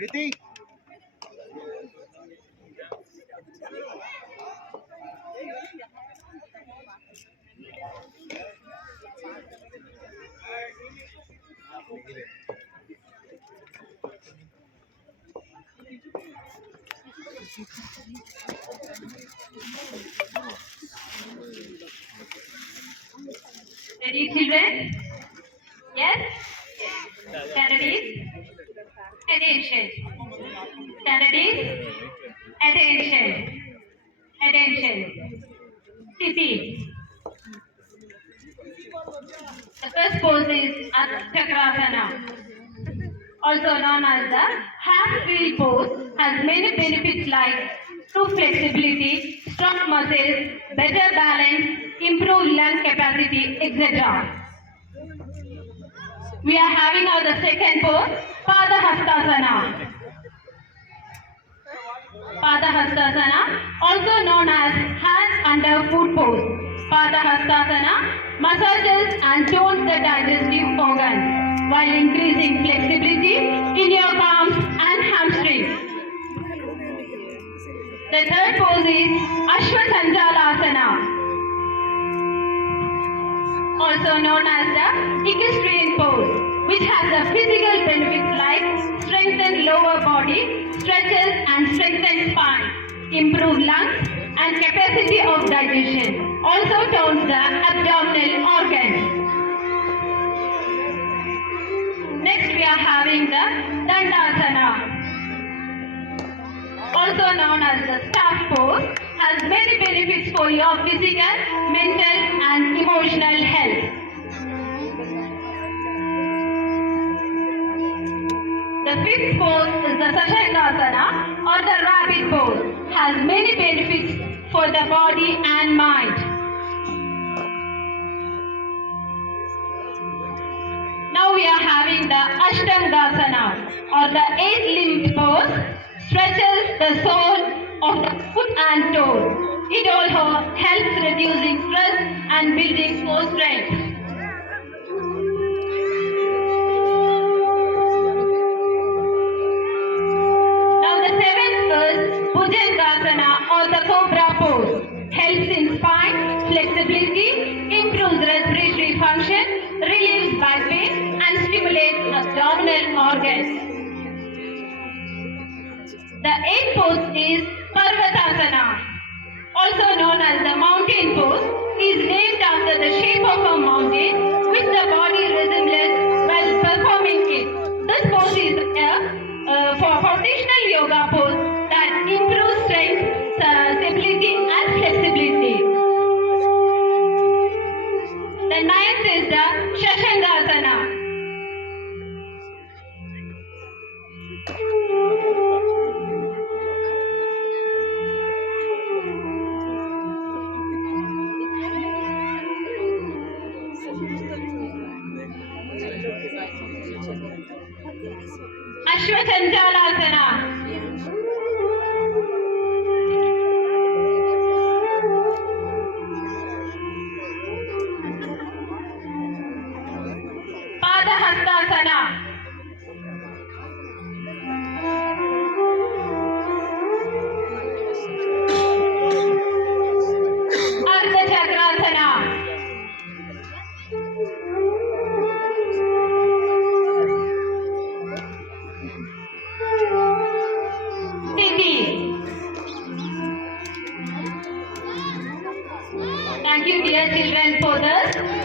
Ready? Ready, children? Yes? Standardies? Attention. Standardies? Attention. Attention. Titi. The first pose is Chakrasana, also known as the half-wheel pose, has many benefits like improved flexibility, strong muscles, better balance, improved lung capacity, etc. We are having now the second pose, Padahastasana. Padahastasana, also known as hands under foot pose. Padahastasana massages and tones the digestive organs while increasing flexibility in your palms and hamstrings. The third pose is Ashwatandhalasana, also known as the equestrian pose, which has the physical benefits like strengthened lower body, stretches and strengthened spine, improved lungs and capacity of digestion, also tones the abdominal organs. Next we are having the Dandasana, also known as the staff pose, has many benefits for your physical, mental and emotional health. The fifth pose is the Sashangasana or the rabbit pose, has many benefits for the body and mind. Now we are having the Ashtangasana or the eight-limbed pose, stretches the sole of the foot and toes. It also helps reducing stress and building core strength. Now the seventh is Bhujangasana or the cobra pose. Helps in spine, flexibility, improves respiratory function, relieves back pain and stimulates abdominal organs. The eighth pose is Parvatasana, also known as the mountain pose, is named after the shape of a mountain which the body resembles while performing it. This pose is for foundational yoga pose that improves strength, stability and flexibility. The ninth is the Shashangasana. Ashwatandhalasana. Padahastasana. Ardha Chakrasana. Thank you, dear children, for this.